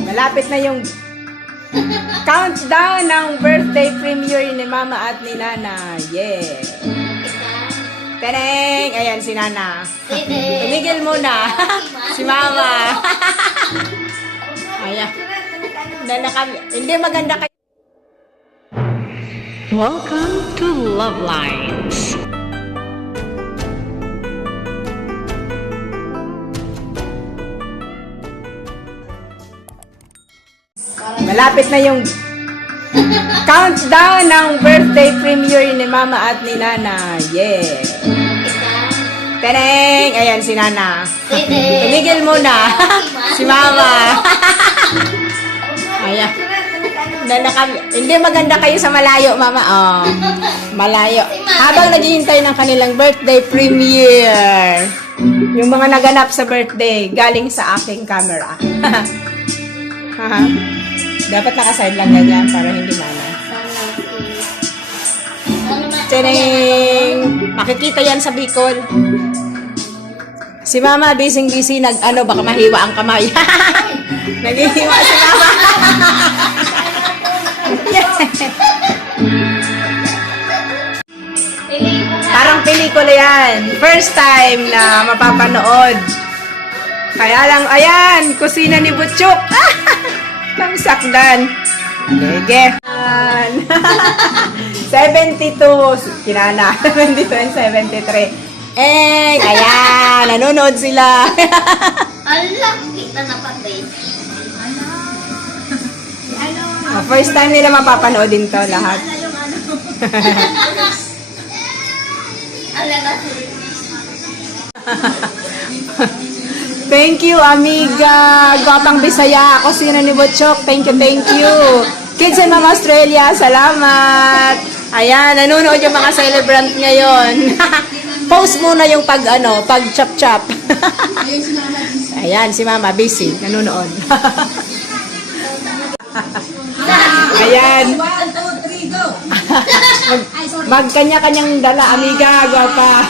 Malapit na yung countdown ng birthday premiere ni Mama at ni Nana. Yeah! Teneng! Ayan si Nana. Tumigil muna. Si Mama. Ayan. Hindi maganda kayo. Welcome to Love Lines. Malapit na yung countdown ng birthday premiere ni Mama at ni Nana. Yeah! Teneng! Ayan si Nana. Tumigil muna. Si Mama. Ayan. Hindi maganda kayo sa malayo, Mama. Oh, malayo. Habang naghihintay ng kanilang birthday premiere. Yung mga naganap sa birthday, galing sa aking camera. Dapat nakaside lang ganyan para hindi mana. Teneng! Makikita yan sa Bicol. Si Mama, busy-busy, baka mahiwa ang kamay. Naghihiwa si Mama. Parang pelikula yan. First time na mapapanood. Kaya lang, ayan, kusina ni Butchok. Sakdan. Gege. 72. Kinana. 72 and 73. Ayan, nanonood sila. Allah, kita na patay. First time nila mapapanood din to lahat. Allah na. Thank you, amiga. Gwapang Bisaya. Ako sino ni Butchok. Thank you. Kids and Mama Australia, salamat. Ayan, nanonood yung mga celebrant ngayon. Post muna yung pag chop-chop. Ayan, si Mama, busy. Nanonood. Ayan. Magkanya-kanyang dala, amiga. Gwapa.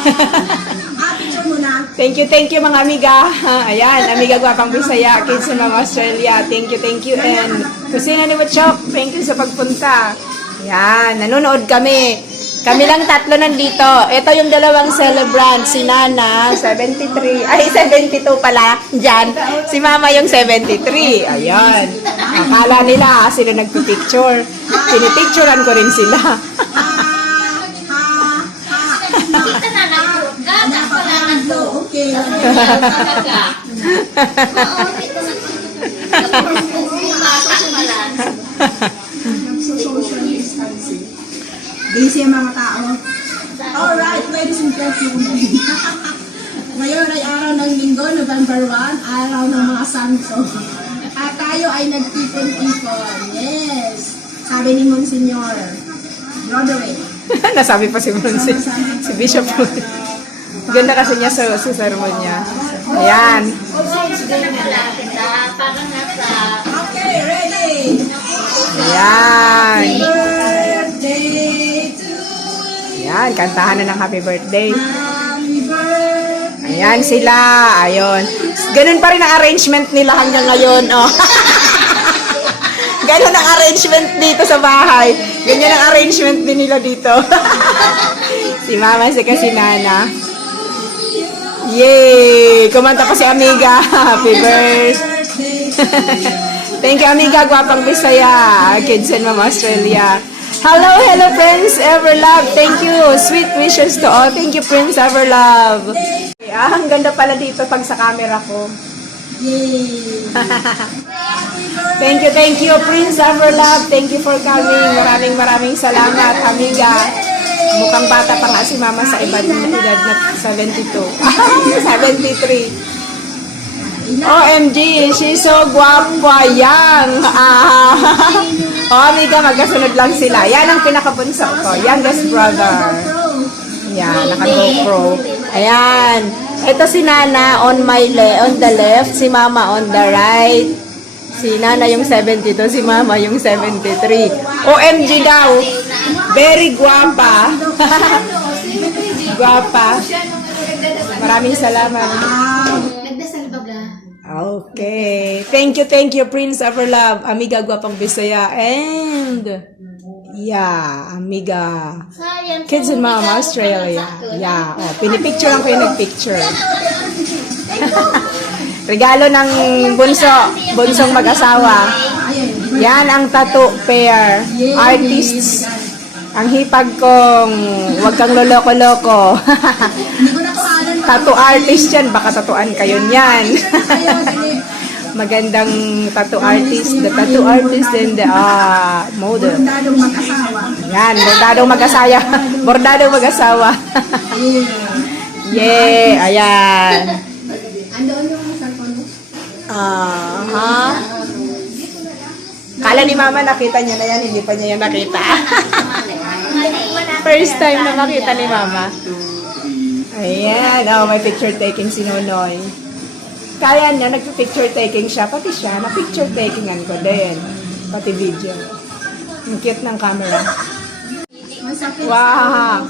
Thank you mga amiga. Ayan, amiga Gwapang Bisaya, Kids and Mama Australia. Thank you. And kusina ni Butchok, thank you sa pagpunta. Ayan, nanonood kami. Kami lang tatlo nandito. Ito yung dalawang celebrant. Si Nana, 73. Ay, 72 pala. Diyan. Si Mama yung 73. Ayan. Akala nila sila nagpipicture. Pinipicturean ko rin sila. Kita na nagtulog. Gata pala nagtulog. Okay. Social distancing. Busy ang mga tao. Alright, ladies and gentlemen. Ngayon ay araw ng Linggo, November 1, araw ng mga santo. At tayo ay nagtipon-tipon. Yes. Sabi ni Monsignor Broderick. Nasabi pa si Bishop. Ganda kasi niya sa sermon niya. Ayan. Parang nasa... Okay, ready? Ayan. Birthday to you. Ayan, kantahan na ng happy birthday. Happy birthday. Ayan sila. Ayun. Ganun pa rin ang arrangement nila hanggang ngayon. Oh. Ganun ang arrangement dito sa bahay. Ganyan ang arrangement din nila dito. Si Mama, si Nana. Yay! Kumanta pa si Amiga. Happy birthday. Thank you, Amiga. Gwapang Bisaya. Kids and Mama Australia. Hello, Prince Everlove. Thank you. Sweet wishes to all. Thank you, Prince Everlove. Ang ganda pala dito pag sa camera ko. Yay! Thank you, Prince Everlove. Thank you for coming. Maraming salamat, Amiga. Mukhang bata pa nga si Mama sa edad na 72. 73. OMG, she's so guapa, young. Oh, amiga, magkasunod lang sila. Yan ang pinakabunso ko. Youngest brother. Yan, naka-GoPro. Ayan. Ito si Nana on the left, si Mama on the right. Si Nana yung 72, si Mama yung 73. OMG daw. Very guapa. Guapa. Maraming salamat. Nagdasal baga. Okay. Thank you, Prince Everlove. Amiga Guwapang Bisaya. And, yeah, Amiga. Kids in Mama, Australia. Yeah. Oh, pinipicture lang ko yung nagpicture. Regalo ng bunsong mag-asawa. Yan ang tattoo pair. Artists. Ang hipag kong wag kang loloko-loko. Hindi ko na kuhanan. Tattoo artist yan. Baka tatuan kayo niyan. Ayun, sige. Magandang tattoo artist. The tattoo artist and the model. Bordadong mag-asawa. Yan. Bordadong mag-asaya. Bordadong mag-asawa. Yeah. Ayan. Andoon yung cellphone mo? Kala ni Mama nakita niya na yan. Hindi pa niya yan nakita. First time na makita ni Mama. Ayan. Oh, may picture taking si Nonoy. Kaya niya, nagpipicture taking siya. Pati siya, na-picture takingan ko din. Pati video. Ang cute ng camera. Wow!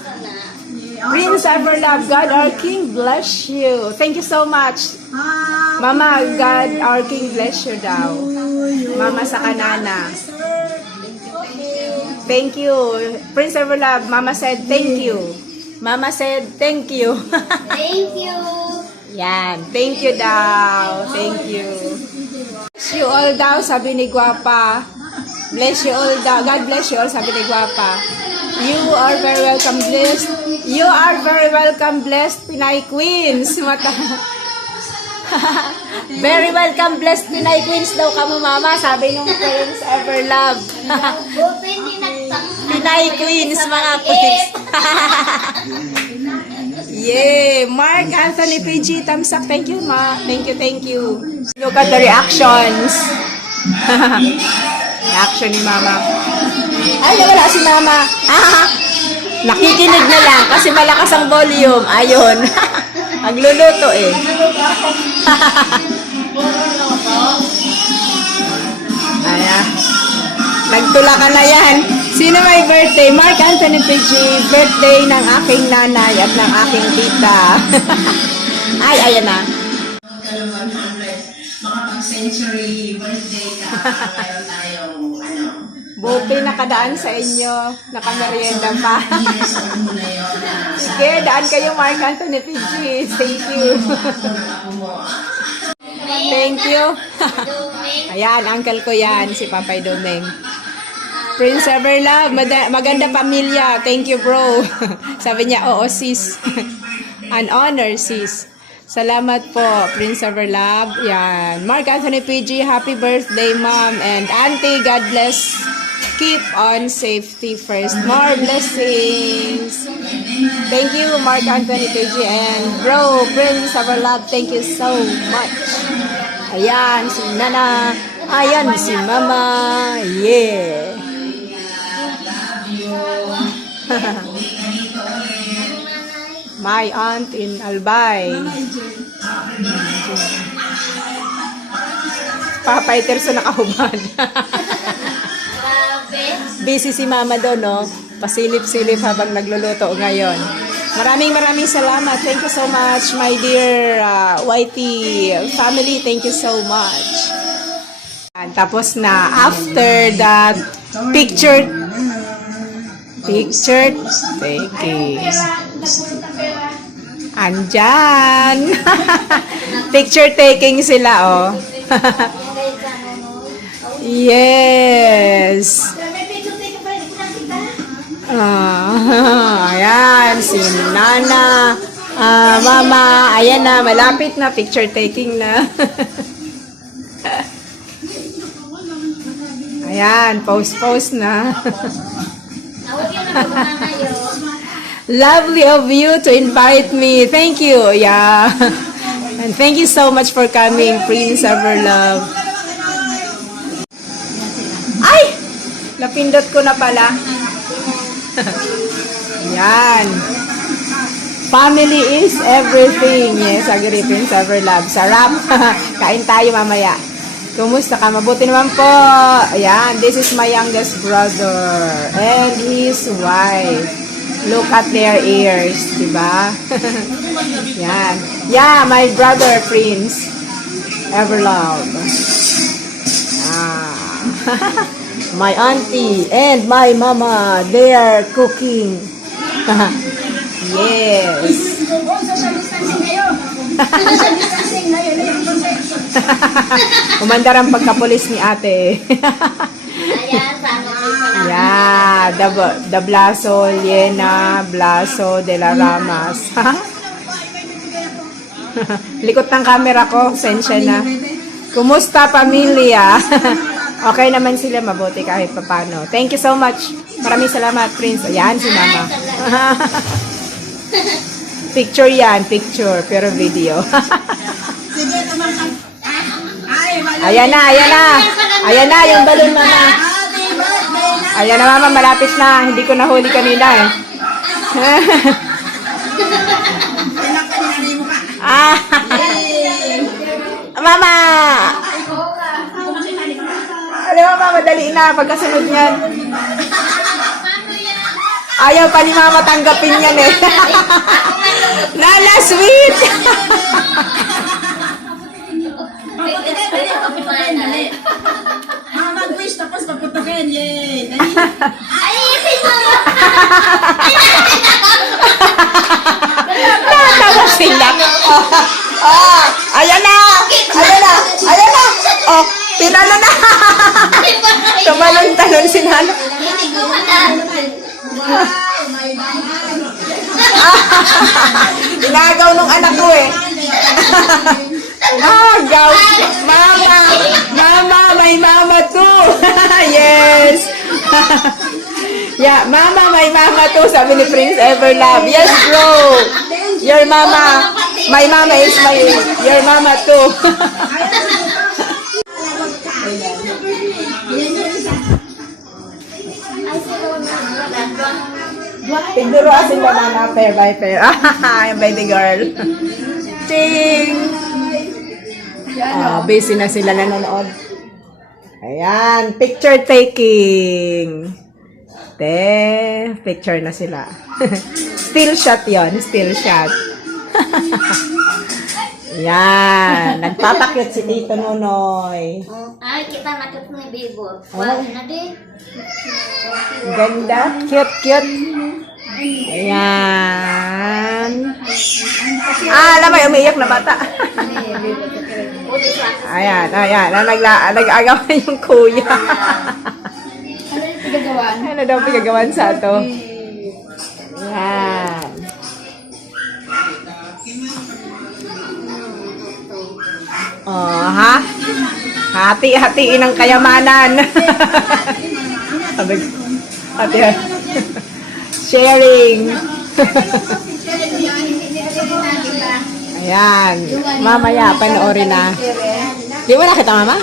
Prince Everlove, God our King bless you. Thank you so much. Mama, God our King bless you daw. Mama sa kanana. Thank you. Prince Everlove, Mama said thank you. Mama said thank you. Thank you. Yan. Thank you daw. Thank you. Bless you all daw, sabi ni Guapa. Bless you all daw. God bless you all, sabi ni Guapa. You are very welcome, blessed. You are very welcome, blessed, Pinay Queens. Mata. Very welcome, blessed, Pinay Queens daw kamo, Mama, sabi nung Prince Everlove. Buti hindi nagtangka. Pinay Queens, mga queens. Yeah, Mark Anthony PG, thumbs up. Thank you, Ma. Thank you. Look at the reactions. Reaction ni Mama. Ay, nawala si Mama. Nakikinig na lang kasi malakas ang volume. Ayun. Nagluluto eh. Ayan. Nagtula ka na yan. Sino may birthday? Mark Anthony PG. Birthday ng aking nanay at ng aking tita. Ay, ayan na. Mga pang-century birthday ka, mayroon tayong, Buti nakadaan sa inyo. Nakamerienda pa. years old mo na yun. Sige, daan kayo Mark Anthony PG. Thank you. Thank you. Ayan, uncle ko yan, si Papay Domeng. Prince Everlove, maganda pamilya. Thank you, bro. Sabi niya, oo, sis. An honor, sis. Salamat po, Prince Everlove. Yan. Mark Anthony PG, happy birthday, mom. And auntie, God bless. Keep on safety first. More blessings. Thank you, Mark Anthony PG. And bro, Prince Everlove, thank you so much. Ayan, si Nana. Ayan, si Mama. Yeah. My aunt in Albay. Papay Terso nakahubad. Grabe. Busy si Mama doon, no? Pasilip-silip habang nagluluto ngayon. Maraming salamat. Thank you so much, my dear YT family. Thank you so much. And tapos na, after that picture taking. Andyan. Picture taking sila, oh. Yes. Ayan, si Nana, Mama, ayan na, malapit na, picture taking na. Ayan, post na. Lovely of you to invite me. Thank you. Yeah. And thank you so much for coming, Prince Everlove. Ay! Napindot ko na pala. Yan. Family is everything. Yes, agree, Prince Everlove. Sarap. Kain tayo mamaya. Kumusta ka? Mabuti naman po. Ayan, this is my youngest brother and his wife. Look at their ears, diba? Yan. Yeah, my brother, Prince. Everlove. Ah. My auntie and my mama, they are cooking. Yes. Social distancing kayo. Social distancing na yun. Umandar ang pagkapulis ni ate. Ayan, sana din pala. Yeah, the Blaso, Liena, Blaso de la Ramas. Likot ng camera ko, sensya na. Kumusta pamilya? Okay naman sila, mabuti kahit papano. Thank you so much. Maraming salamat, Prince. Ayan si Mama. Picture yan, picture, pero video. Sige, naman ka. Ay, wala. Ayan na, ayan na. Ayan na, yung balon, Mama. Happy birthday na. Ayan na, Mama, malapit na. Hindi ko nahuli kanina eh. Ilang kanina mo ka. Ah, Yay! Mama! Alam mo, Mama, dali na. Pagkasunod niyan. Ayaw pa ni Mama tanggapin yan eh. Nana, sweet! Mag-wish tapos paputukin. Yay! Dali. Ay, ipin mo! Natawa sila. Oh, ayan na! Ayan na! Ayan na! Oh, pinalo na! Tumalon-talon si Nana. Hindi ko na. Wow! May bahay. Inagaw nung anak ko eh. Agaw! Mama! Mama! May mama too! Yes! Yeah, Mama, may mama too, sabi ni Prince Everlove. Yes, bro! Your mama, my mama is your mama too. Pinduro asin ba na pair by pair? Ah, by the girl. Ting! Oh, busy na sila nanonood. Ayan, picture taking. Picture na sila. Still shot yon, still shot. Yan, nagpapakit si Tito Nonoy. Ay, kita nakit ni Bibo. Oh. Wala na din. Ganda, cute, cute. Ayan. Ah, alam mo, umiiyak na bata. Ayan, ayan, nag-agawan yung kuya. Ano daw pinagawan sa ato? Ayan. Oh, ha? Hati-hatiin ang kayamanan. Sabi ko, hati-hati. Sharing. Ayan. Mamaya, panoorin na. Di mo nakita, Mama?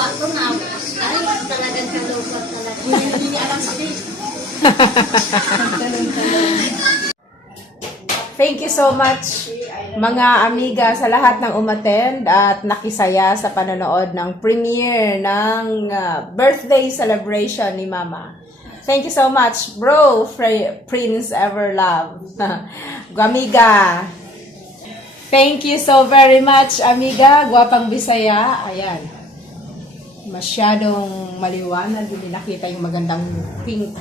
Ako na. Ay, talagang kalupot talaga. Hindi alam sa Thank you so much, mga amiga, sa lahat ng umattend at nakisaya sa panonood ng premiere ng birthday celebration ni Mama. Thank you so much, bro, Prince Everlove. Amiga, thank you so very much, amiga. Guwapang Bisaya. Ayan. Masyadong maliwanag. Hindi nakita yung magandang pink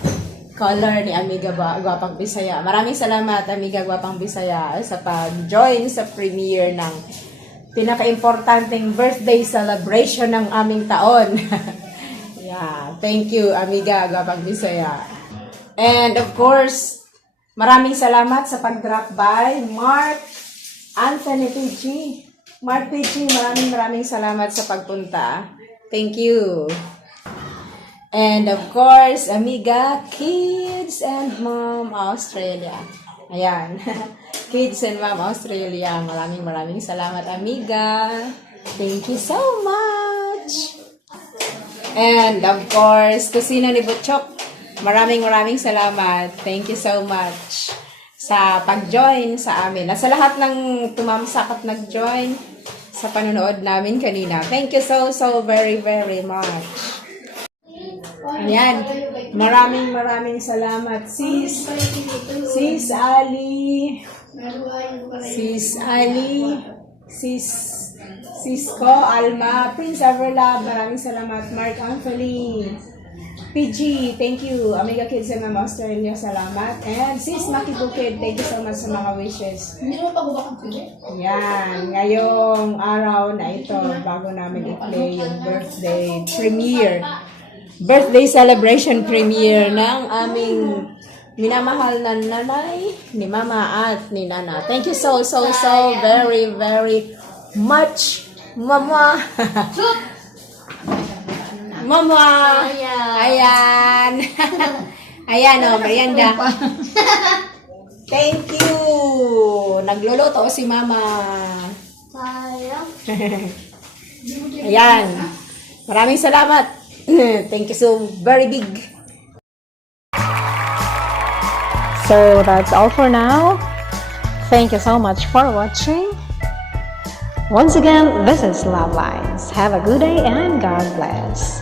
color ni Amiga Guwapang Bisaya. Maraming salamat, Amiga Guwapang Bisaya, sa pag-join sa premiere ng pinaka-importanting birthday celebration ng aming taon. Yeah, thank you, Amiga Guwapang Bisaya. And of course, maraming salamat sa pag-drop by, Mark Anthony PG. Mark PG, maraming salamat sa pagpunta. Thank you. And of course, Amiga, Kids and Mom Australia. Ayan. Kids and Mom Australia. Maraming salamat, Amiga. Thank you so much. And of course, Kusina ni Butchok. Maraming salamat. Thank you so much sa pag-join sa amin. Sa lahat ng tumamsak at nag-join sa panonood namin kanina. Thank you so very much. Ayan. Maraming salamat, Sis Ali. Sis Ali, Cisco, Alma, Prince Everlove, maraming salamat. Mark Anthony, PG, thank you. Amiga Kids and Mama Australia, salamat. And Sis Maki Bukid, thank you so much sa mga wishes. Hindi mo pag-ubak ang pili? Yan, ngayong araw na ito, bago namin i-play yung birthday celebration premiere ng aming minamahal na nanay ni Mama at ni Nana. Thank you so very, very much, Mama. Mama. Ayan. Ayan o, merienda. Thank you. Nagluluto si Mama. Sayang. Ayan. Maraming salamat. Thank you so very big. So that's all for now. Thank you so much for watching. Once again, this is Love Lines. Have a good day and God bless.